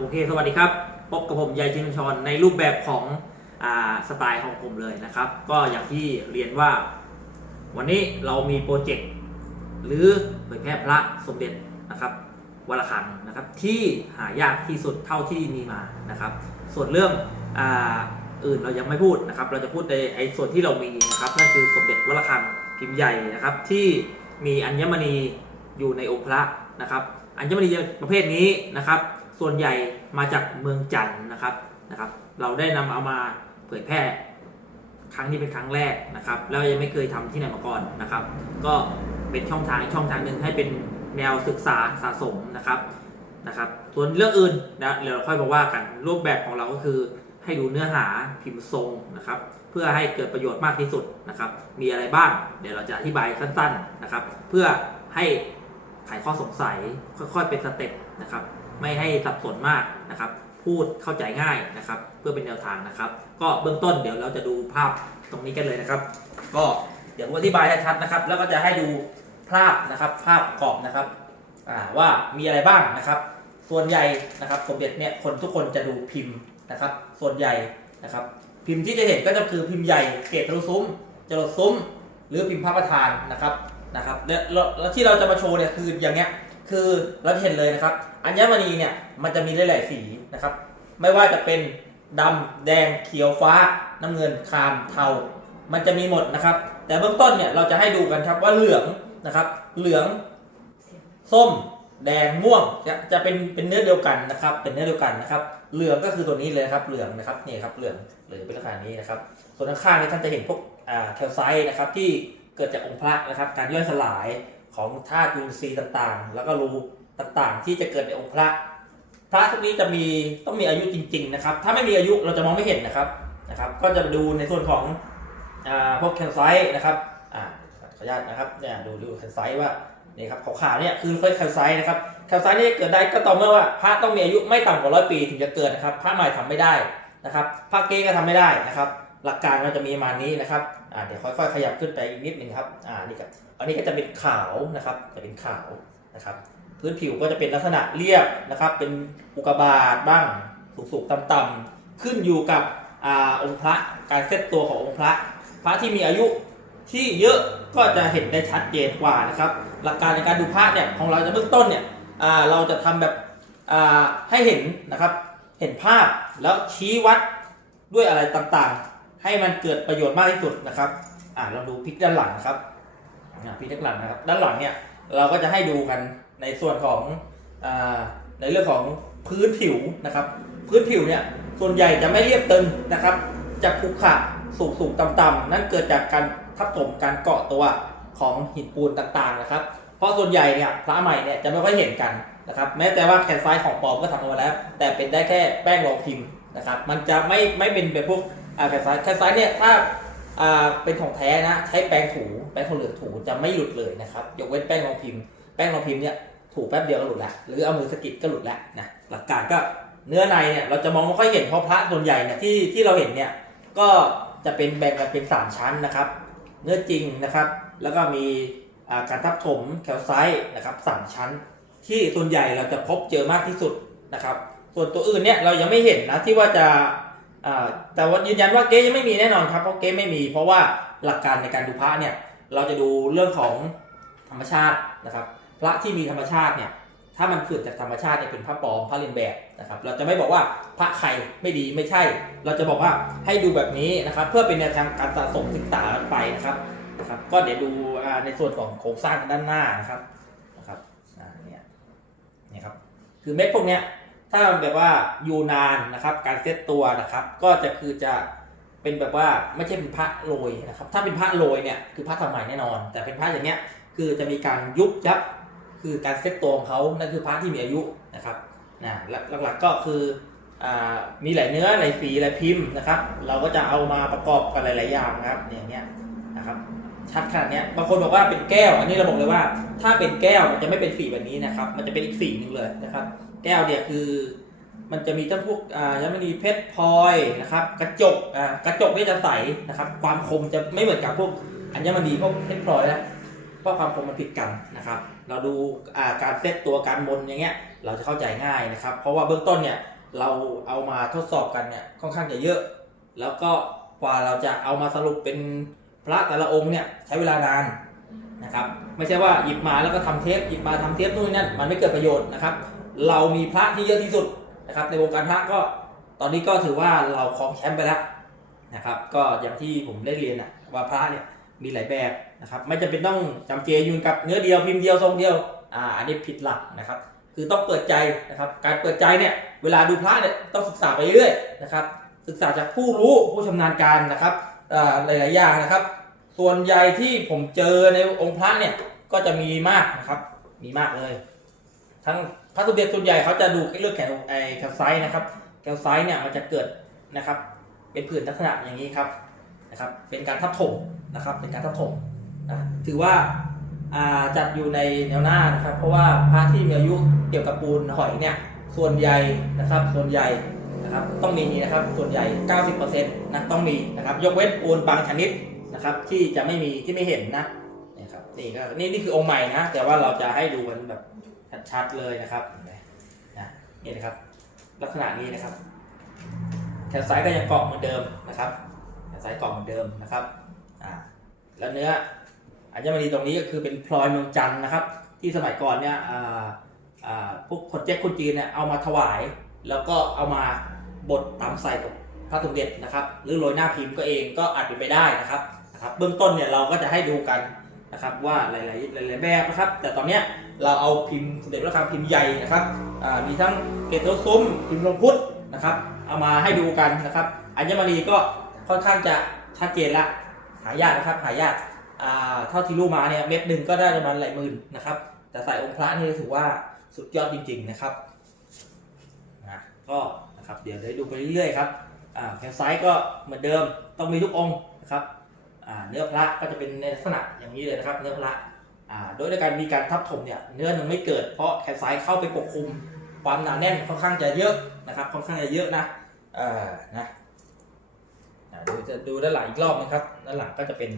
โอเค สวัสดีครับ พบกับผมยายชินชรในรูปแบบของอ่าสไตล์ของผมเลยนะครับ ก็อย่างที่เรียนว่า วันนี้เรามีโปรเจกต์หรือเผยแพร่พระสมเด็จนะครับวรคังนะครับที่หายากที่สุดเท่าที่มีมานะครับ ส่วนเรื่องอ่าอื่นเรายังไม่พูดนะครับ เราจะพูดในไอ้ส่วนที่เรามีนะครับนั่นคือสมเด็จวรคังพิมพ์ใหญ่นะครับ ที่มีอัญมณีอยู่ในองค์พระนะครับ อัญมณีประเภทนี้นะครับ ส่วนใหญ่มาจากเมืองจันทร์นะครับนะครับ เราได้นำเอามาเผยแพร่ครั้งนี้เป็นครั้งแรกนะครับ แล้วยังไม่เคยทำที่ไหนมาก่อนนะครับ ก็เป็นช่องทางอีกช่องทางหนึ่งให้เป็นแนวศึกษาสะสมนะครับนะครับ ส่วนเรื่องอื่นนะเดี๋ยวเราค่อยมาว่ากันรูปแบบของเราก็คือ ให้ดูเนื้อหาพิมพ์ทรงนะครับ เพื่อให้เกิดประโยชน์มากที่สุดนะครับ มีอะไรบ้างเดี๋ยวเราจะอธิบายสั้น ๆนะครับ เพื่อให้ไขข้อสงสัยค่อยๆเป็นสเต็ปนะครับ ไม่ให้สับสนมากนะครับ พูดเข้าใจง่ายนะครับ เพื่อเป็นแนวทางนะครับ ก็เบื้องต้นเดี๋ยวเราจะดูภาพตรงนี้กันเลยนะครับ ก็เดี๋ยวอธิบายให้ชัดนะครับ แล้วก็จะให้ดูภาพนะครับภาพปรอบนะครับว่ามีอะไรบ้างนะครับ ส่วนใหญ่นะครับสมเด็จเนี่ยคนทุกคนจะดูพิมพ์นะครับ ส่วนใหญ่นะครับ พิมพ์ที่จะเห็นก็จะคือพิมพ์ใหญ่เกรดทะลุซุ้มจรดซุ้ม หรือพิมพ์พระประธานนะครับนะครับ และที่เราจะมาโชว์เนี่ยคืออย่างเงี้ย คือเราเห็นเลยนะครับ อัญมณีเนี่ยมันจะมีหลายๆสีนะครับ ไม่ว่าจะเป็นดำแดงเขียวฟ้า น้ำเงินครามเทา มันจะมีหมดนะครับ แต่เบื้องต้นเนี่ยเราจะให้ดูกันครับว่าเหลืองนะครับ เหลือง ส้ม แดงม่วงจะจะเป็นเป็นเนื้อเดียวกันนะครับ เป็นเนื้อเดียวกันนะครับ เหลืองก็คือตัวนี้เลยครับเหลืองนะครับนี่ครับเหลืองเหลืองเป็นลักษณะนี้นะครับ ส่วนข้างๆนี่ท่านจะเห็นพวกแคลไซต์นะครับที่เกิดจากองค์พระนะครับ การย่อยสลาย ของธาตุยูนซีต่างๆ แล้วก็รูต่างๆ ที่จะเกิดในองค์พระ พระทุกนี้จะมีต้องมีอายุจริง ๆ นะครับ ถ้าไม่มีอายุเราจะมองไม่เห็นนะครับนะครับ ก็จะดูในส่วนของอพวกแคลไซต์นะครับอ่าขออนุญาตนะครับเนี่ยดูดูแคลไซต์ว่านี่ครับขาวๆเนี่ยคือแคลไซต์นะครับแคลไซต์นี่เกิดได้ก็ต่อเมื่อว่าพระต้องมีอายุไม่ต่ำกว่าร้อยปีถึงจะเกิดนะครับพระใหม่ทำไม่ได้นะครับพระเก้ก็ทำไม่ได้นะครับ หลักการมันจะมีมานี้นะครับอ่าเดี๋ยวค่อยๆ ขยับขึ้นไปอีกนิดหนึ่งครับอ่านี่ครับ อันนี้ก็จะเป็นขาวนะครับ จะเป็นขาวนะครับ พื้นผิวก็จะเป็นลักษณะเรียบนะครับ เป็นอุกาบาตบ้างสูงๆต่ำๆขึ้นอยู่กับอองค์พระการเซตตัวขององค์พระ พระที่มีอายุที่เยอะก็จะเห็นได้ชัดเจนกว่านะครับ หลักการในการดูพระเนี่ยของเราจะเบื้องต้นเนี่ยเราจะทำแบบให้เห็นนะครับเห็นภาพแล้วชี้วัดด้วยอะไรต่างๆ ให้มันเกิดประโยชน์มากที่สุดนะครับอ่าเราดูพลิกด้านหลังนะครับ พลิกด้านหลังนะครับ ด้านหลังเนี่ยเราก็จะให้ดูกันในส่วนของอในเรื่องของพื้นผิวนะครับ พื้นผิวเนี่ยส่วนใหญ่จะไม่เรียบตึงนะครับ จะขรุขระสูงสูงต่ำๆนั่นเกิดจากการทับถมการเกาะตัวของหินปูนต่างๆนะครับ เพราะส่วนใหญ่เนี่ยพระใหม่เนี่ยจะไม่ค่อยเห็นกันนะครับ แม้แต่ว่าแคนไซส์ของปอมก็ทำออกมาแล้ว แต่เป็นได้แค่แป้งรองพิมพ์นะครับ มันจะไม่ไม่เป็นแบบพวกแคนไซส์แคนไซส์เนี่ยถ้า เป็นของแท้นะ ใช้แป้งถูแป้งทองเหลือถูจะไม่หลุดเลยนะครับ ยกเว้นแป้งรองพิมพ์ แป้งรองพิมพ์เนี่ยถูแป๊บเดียวก็หลุดละหรือเอามือสกิดก็หลุดละนะหลักการก็เนื้อในเนี่ยเราจะมองไม่ค่อยเห็นเพราะพระส่วนใหญ่เนี่ยที่ที่เราเห็นเนี่ยก็จะเป็นแบ่งกันเป็นสามชั้นนะครับ เนื้อจริงนะครับ แล้วก็มีการทับถมแคลไซต์นะครับสามชั้น ที่ส่วนใหญ่เราจะพบเจอมากที่สุดนะครับ ส่วนตัวอื่นเนี่ยเรายังไม่เห็นนะที่ว่าจะ แต่ว่ายืนยันว่าเก๊ยังไม่มีแน่นอนครับเพราะเก๊ไม่มี เพราะว่าหลักการในการดูพระเนี่ยเราจะดูเรื่องของธรรมชาตินะครับ พระที่มีธรรมชาติเนี่ยถ้ามันเกิดจากธรรมชาติเนี่ยเป็นพระปลอมพระเลียนแบบนะครับ เราจะไม่บอกว่าพระใครไม่ดีไม่ใช่ เราจะบอกว่าให้ดูแบบนี้นะครับ เพื่อเป็นแนวทางการสะสมศึกษาไปนะครับนะครับ ก็เดี๋ยวดูในส่วนของโครงสร้างด้านหน้านะครับนะครับเนี่ยนี่ครับคือเม็ดพวกเนี้ย ถ้าแบบว่าอยู่นานนะครับ การเซตตัวนะครับ ก็จะคือจะเป็นแบบว่าไม่ใช่เป็นพระโรยนะครับ ถ้าเป็นพระโรยเนี่ยคือพระทำใหม่แน่นอน แต่เป็นพระอย่างเนี้ยคือจะมีการยุบยับคือการเซตตัวของเขานั่นคือพระที่มีอายุนะครับนะหลักๆก็คืออมีหลายเนื้อหลายสีหลายพิมพ์นะครับ เราก็จะเอามาประกอบกันหลายๆอย่างนะครับอย่างเนี้ยนะครับชัดขนาดเนี้ยบางคนบอกว่าเป็นแก้ว อันนี้เราบอกเลยว่า ถ้าเป็นแก้วมันจะไม่เป็นสีแบบนี้นะครับ มันจะเป็นอีกสีหนึ่งเลยนะครับ แก้วเนี่ยคือ มันจะมีทั้งพวกอ่ายังไม่มีเพชรพลอยนะครับ กระจกอ่ากระจกนี่จะใสนะครับ ความคมจะไม่เหมือนกับพวกอัญมณีพวกเพชรพลอยนะเพราะความคมมันผิดกันนะครับ เราดูอ่าการเซตตัวการบนอย่างเงี้ยเราจะเข้าใจง่ายนะครับ เพราะว่าเบื้องต้นเนี่ยเราเอามาทดสอบกันเนี่ยค่อนข้างจะเยอะ แล้วก็กว่าเราจะเอามาสรุปเป็นพระแต่ละองค์เนี่ยใช้เวลานานนะครับ ไม่ใช่ว่าหยิบมาแล้วก็ทำเทปหยิบมาทำเทปนู่นนั่นมันไม่เกิดประโยชน์นะครับ เรามีพระที่เยอะที่สุดนะครับ ในวงการพระก็ตอนนี้ก็ถือว่าเราครองแชมป์ไปแล้วนะครับ ก็อย่างที่ผมได้เรียนนะว่าพระเนี่ยมีหลายแบบนะครับไม่จำเป็นต้องจำเจยู่กับเนื้อเดียวพิมพ์เดียวทรงเดียวอ่าอันนี้ผิดหลักนะครับ คือต้องเปิดใจนะครับ การเปิดใจเนี่ยเวลาดูพระเนี่ยต้องศึกษาไปเรื่อยนะครับ ศึกษาจากผู้รู้ผู้ชำนาญการนะครับอ่าหลายๆอย่างนะครับ ส่วนใหญ่ที่ผมเจอในองค์พระเนี่ยก็จะมีมากนะครับ มีมากเลย ทั้ง พระสมเด็จส่วนใหญ่เขาจะดูเรื่องแขนไอแคลไซต์นะครับ แคลไซต์เนี่ยมันจะเกิดนะครับ เป็นผื่นลักษณะอย่างนี้ครับนะครับ เป็นการทับถมนะครับ เป็นการทับถมนะถือว่าจัดอยู่ในแนวหน้านะครับ เพราะว่าพระที่มีอายุเกี่ยวกับปูนหอยเนี่ยส่วนใหญ่นะครับ ส่วนใหญ่นะครับ ต้องมีนะครับ ส่วนใหญ่ 90%นะต้องมีนะครับ ยกเว้นปูนบางชนิดนะครับ ที่จะไม่มีที่ไม่เห็นนะนี่ครับนี่ก็นี่นี่คือองค์ใหม่นะ แต่ว่าเราจะให้ดูกันแบบ ชัดๆเลยนะครับนะนี่นะครับ ลักษณะนี้นะครับ แขนซ้ายก็ยังเกาะเหมือนเดิมนะครับแขนซ้ายเกาะเหมือนเดิมนะครับอ่าแล้วเนื้ออัญมณีตรงนี้ก็คือเป็นพลอยเมืองจันทร์นะครับ ที่สมัยก่อนเนี่ยพวกคนเจ๊กคนจีนเนี่ยเอามาถวาย แล้วก็เอามาบดตามใส่กับพระสมเด็จนะครับ หรือโรยหน้าพิมพ์ก็เองก็อาจเป็นไปได้นะครับนะครับ เบื้องต้นเนี่ยเราก็จะให้ดูกัน นะครับว่าหลาย ๆ หลาย ๆ แบบนะครับ แต่ตอนเนี้ยเราเอาพิมพ์สมเด็จพระคังพิมพ์ใหญ่นะครับมีทั้งเกตโตซุ้มพิมพ์ลงพุทธนะครับ เอามาให้ดูกันนะครับ อัญมณีก็ค่อนข้างจะชัดเจนละหายากนะครับหายากเท่าที่รู้มาเนี่ยเม็ดหนึ่งก็ได้ประมาณหลายหมื่นนะครับ แต่ใส่องค์พระนี่ถือว่าสุดยอดจริง ๆ นะครับนะก็นะครับเดี๋ยวได้ดูไปเรื่อย ๆ ครับอ่าแขนซ้ายก็เหมือนเดิมต้องมีทุกองค์นะครับ เนื้อพระก็จะเป็นในลักษณะอย่างนี้เลยนะครับ เนื้อพระโดยในการมีการทับถมเนี่ยเนื้อมันไม่เกิด เพราะแขนซ้ายเข้าไปปกคลุมความหนาแน่นค่อนข้างจะเยอะนะครับค่อนข้างจะเยอะนะนะดี๋ยวจะดูด้านหลังอีกรอบนะครับด้านหลังก็จะเป็น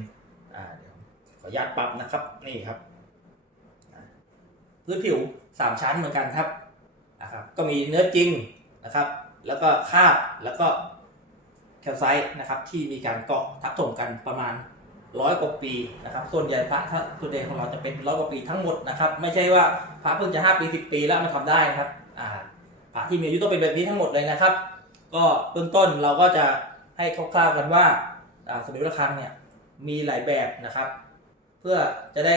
อ่าเดี๋ยวขออนุญาตปรับนะครับนี่ครับพื้นผิวสามชั้นเหมือนกันครับนะครับ ก็มีเนื้อจริงนะครับ แล้วก็คาบแล้วก็ แคลไซต์นะครับที่มีการเกาะทับถมกันประมาณร้อยกว่าปีนะครับส่วนใหญ่พระถ้าตัวเดงของเราจะเป็นร้อยกว่าปีทั้งหมดนะครับไม่ใช่ว่าพระเพิ่งจะห้าปีสิบปีแล้วมาทำได้นะครับอ่าพระที่มีอายุต้องเป็นแบบนี้ทั้งหมดเลยนะครับ ก็เบื้องต้นเราก็จะให้คร่าวๆกันว่าสมเด็จพระคลังเนี่ยมีหลายแบบนะครับ เพื่อจะได้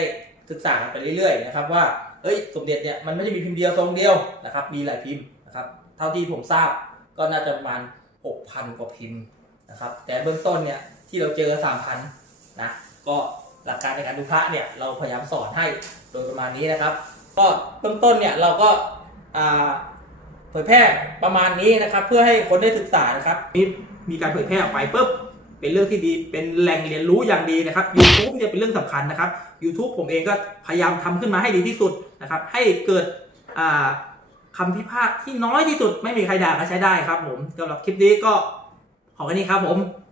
ศึกษาไปเรื่อยๆนะครับว่าเฮ้ยสมเด็จเนี่ยมันไม่ได้มีพิมพ์เดียวทรงเดียวนะครับ มีหลายพิมพ์นะครับ เท่าที่ผมทราบก็น่าจะประมาณ6,000 กว่าพิมพ์ นะครับ แต่เบื้องต้นเนี่ยที่เราเจอ3,000นนะก็หลักการในการดูพระเนี่ยเราพยายามสอนให้โดยประมาณนี้นะครับ ก็เบื้องต้นเนี่ยเราก็เผยแพร่ประมาณนี้นะครับ เพื่อให้คนได้ศึกษานะครับมีมีการเผยแพร่ออกไปปุ๊บเป็นเรื่องที่ดีเป็นแหล่งเรียนรู้อย่างดีนะครับ YouTube เนี่ยเป็นเรื่องสำคัญนะครับ YouTube ผมเองก็พยายามทำขึ้นมาให้ดีที่สุดนะครับ ให้เกิดอ่าคำพิพากษ์ที่น้อยที่สุดไม่มีใครด่าก็ใช้ได้ครับผมสำหรับคลิปนี้ก็ ขอแค่นี้ครับผม